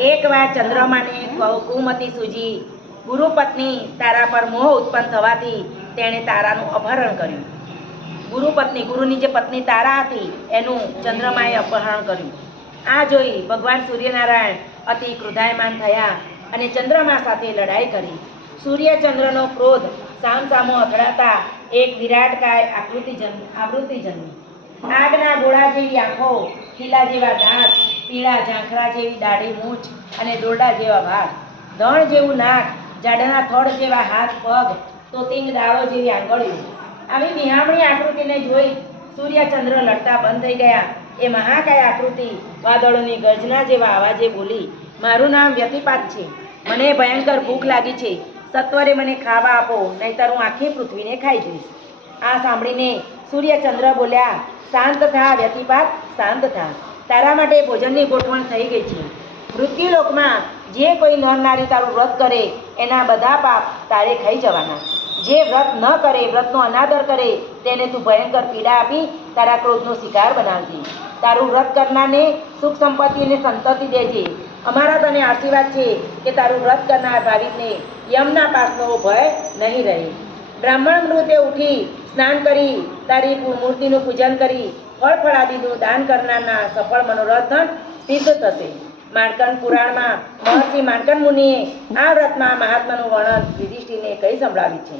एक बार चंद्रमा ने कुमती सूझी गुरुपत्नी तारा पर मोह उत्पन्न थवाथी तेणे तारानुं अपहरण कर्युं। गुरुपत्नी गुरुनी जे पत्नी तारा हती एनुं चंद्रमाए अपहरण कर्युं। आ जोई भगवान सूर्यनारायण अति क्रोधायमान थया अने चंद्रमा साथे लड़ाई करी। सूर्य चंद्रनो क्रोध सामसामो અથડાતા एक વિરાટકાય આવૃત્તિ જન્મી। આગના ગોળા જેવી આંખો, ખીલા જેવા દાંત, પીળા ઝાંખરા જેવી દાઢી મૂછ અને દોરડા જેવા વાળ, ધણ જેવું નાક, જાડાના થડ જેવા હાથ પગ, તોતિંગ દાળો જેવી આંગળીઓ। આવી નિહામણી આકૃતિને જોઈ સૂર્યચંદ્ર લડતા બંધ થઈ ગયા। એ મહાકાય આકૃતિ વાદળોની ગર્જના જેવા અવાજે બોલી, મારું નામ વ્યતિપાત છે, મને ભયંકર ભૂખ લાગી છે, સત્વરે મને ખાવા આપો, નહીતર હું આખી પૃથ્વીને ખાઈ જઈશ। આ સાંભળીને સૂર્યચંદ્ર બોલ્યા, શાંત થા વ્યતિપાત, શાંત થા, તારા માટે ભોજનની ગોઠવણ થઈ ગઈ છે। મૃત્યુલોકમાં જે કોઈ નર નારી તારું વ્રત કરે એના બધા પાપ તારે ખાઈ જવાના। જે વ્રત ન કરે, વ્રતનો અનાદર કરે, તેને તું ભયંકર પીડા આપી તારા ક્રોધનો શિકાર બનાવજે। તારું વ્રત કરનારને સુખ સંપત્તિ અને સંતતિ દેજે। અમારા તને આશીર્વાદ છે કે તારું વ્રત કરનાર ભાવિકને યમના પાસનો ભય નહીં રહે। બ્રાહ્મણ મૃતે ઉઠી સ્નાન કરી તારી મૂર્તિનું પૂજન કરી ફળફળાદિનું દાન કરનારના સફળ મનોરથ સિદ્ધ થશે। માર્કંડ પુરાણમાં મહર્ષિ માર્કંડ મુનિએ આ વ્રતમાં મહાત્માનું વર્ણન યુધિષ્ઠિરને કઈ સંભળાવ્યું છે।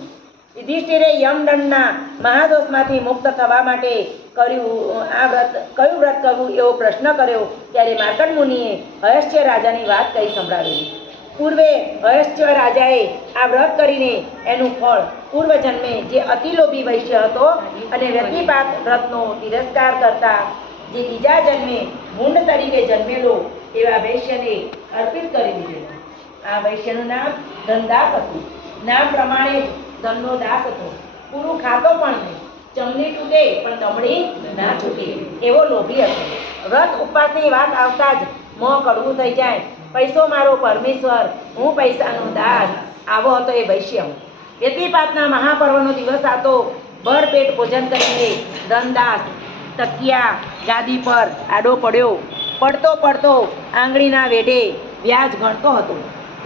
યુધિષ્ઠિરે યમદંડના મહાદોષમાંથી મુક્ત થવા માટે કયું વ્રત કરવું એવો પ્રશ્ન કર્યો ત્યારે માર્કંડ મુનિએ હયશ્ય રાજાની વાત કઈ સંભળાવેલી। પૂર્વે હયશ્ય રાજાએ આ વ્રત કરીને એનું ફળ પૂર્વજન્મે જે અતિલોભી વૈશ્ય હતો અને વ્યતિપાત વ્રતનો તિરસ્કાર કરતા જે બીજા જન્મે ભૂંડ તરીકે જન્મેલો એવા વૈશ્યને અર્પિત કરી દીધેલો। આ વૈશ્યનું નામ ધનદાસ હતું। નામ પ્રમાણે ધનનો દાસ હતો। પૂરું ખાતો પણ નહીં, ચમડી તૂટે પણ દમડી ના છૂટે એવો લોભી હતો। વ્રત ઉપવાસની વાત આવતા જ મોં કડવું થઈ જાય। પૈસો મારો પરમેશ્વર, હું પૈસાનો દાસ, આવો હતો એ વૈશ્ય। વ્યતિપાતના મહાપર્વનો દિવસ હતો। ભરપેટ ભોજન કરીને ધનદાસ તકિયા ગાદી પર આડો પડ્યો। પડતો પડતો આંગળીના વેઢે વ્યાજ ગણતો હતો।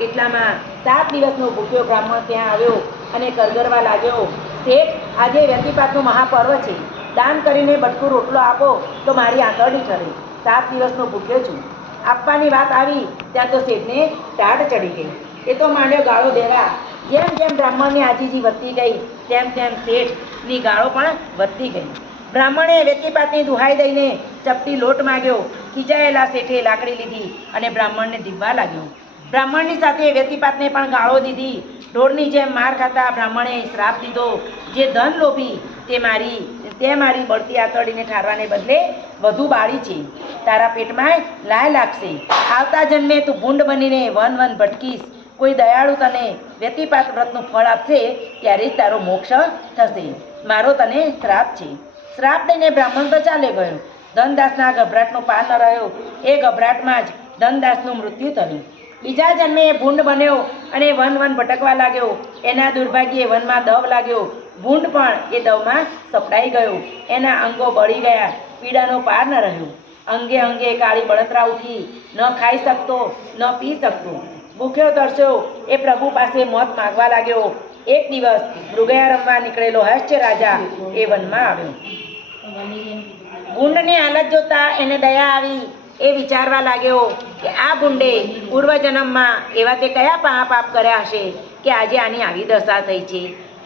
એટલામાં 7 દિવસનો ભૂખ્યો બ્રાહ્મણ ત્યાં આવ્યો અને કરગરવા લાગ્યો, શેઠ, આજે વ્યતિપાતનું મહાપર્વ છે, દાન કરીને બટકું રોટલો આપો તો મારી આંતરડી ઠરે। 7 દિવસનો ભૂખ્યો છું। આપવાની વાત આવી ત્યાં તો શેઠને ટાઢ ચડી ગઈ। એ તો માંડ્યો ગાળો દેવા। જેમ જેમ બ્રાહ્મણની આજીજી વધતી ગઈ તેમ તેમ શેઠની ગાળો પણ વધતી ગઈ। બ્રાહ્મણે વ્યતિપાતની દુહાઈ દઈને ચપટી લોટ માગ્યો। ખીજાયેલા શેઠે લાકડી લીધી અને બ્રાહ્મણને દીવવા લાગ્યો। બ્રાહ્મણની સાથે વ્યતિપાતને પણ ગાળો દીધી। ઢોરની જેમ માર ખાતા બ્રાહ્મણે શ્રાપ દીધો, જે ધન લોભી તે મારી બળતી આંતરડીને ઠારવાને બદલે વધુ બાળી છે। તારા પેટમાં લાય લાગશે। આવતા જન્મે તું ભૂંડ બનીને વન વન ભટકીશ। કોઈ દયાળુ તને વ્યતિપાત વ્રતનું ફળ આપશે ત્યારે જ તારો મોક્ષ થશે। મારો તને શ્રાપ છે। શ્રાપ દઈને બ્રાહ્મણ તો ચાલે ગયો। ધનદાસના ગભરાટનો પાર ન રહ્યો। એ ગભરાટમાં જ ધનદાસનું મૃત્યુ થયું। બીજા જન્મે એ ભૂંડ બન્યો અને વન વન ભટકવા લાગ્યો। એના દુર્ભાગ્યે વનમાં દવ લાગ્યો। ભૂંડ પણ એ દવમાં સપડાઈ ગયો। એના અંગો બળી ગયા। પીડાનો પાર ન રહ્યો। અંગે અંગે કાળી બળતરા ઉઠી। ન ખાઈ શકતો, ન પી શકતો। ભૂખ્યો તરસ્યો એ પ્રભુ પાસે મોત માગવા લાગ્યો। એક દિવસ મૃગયા રમવા નીકળેલો હયશ્ય રાજા એ વનમાં આવ્યો। ભૂંડની હાલત જોતા એને દયા આવી। એ વિચારવા લાગ્યો કે આ ભૂંડે પૂર્વજન્મમાં એવા તે કયા પાપ કર્યા હશે કે આજે આની આવી દશા થઈ છે।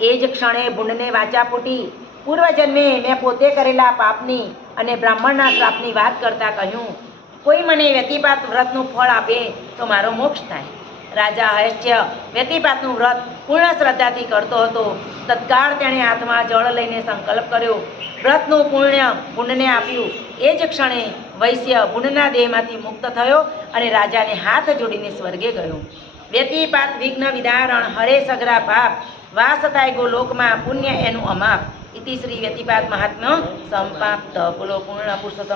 એ જ ક્ષણે ભૂંડને વાચા ફૂટી। પૂર્વજન્મે મેં પોતે કરેલા પાપની અને બ્રાહ્મણના શ્રાપની વાત કરતા કહ્યું, કોઈ મને વ્યતિપાત વ્રતનું ફળ આપે તો મારો મોક્ષ થાય। રાજા હયશ્ય વ્યતિપાતનું વ્રત પૂર્ણ શ્રદ્ધાથી કરતો હતો। તત્કાળ તેણે હાથમાં જળ લઈને સંકલ્પ કર્યો। વ્રતનું પુણ્ય ભૂંડને આપ્યું। એ જ ક્ષણે વૈશ્ય ભૂંડના દેહમાંથી મુક્ત થયો અને રાજાને હાથ જોડીને સ્વર્ગે ગયો। વ્યતિપાત વિઘ્ન વિદારણ, હરે સગરા પાપ, વાસ થાય ગોલોકમાં, પુણ્ય એનું અમાપ। ઇતિ શ્રી વ્યતિપાત મહાત્મ્ય સંપાપ્ત। બોલો પૂર્ણ પુરુષોત્તમ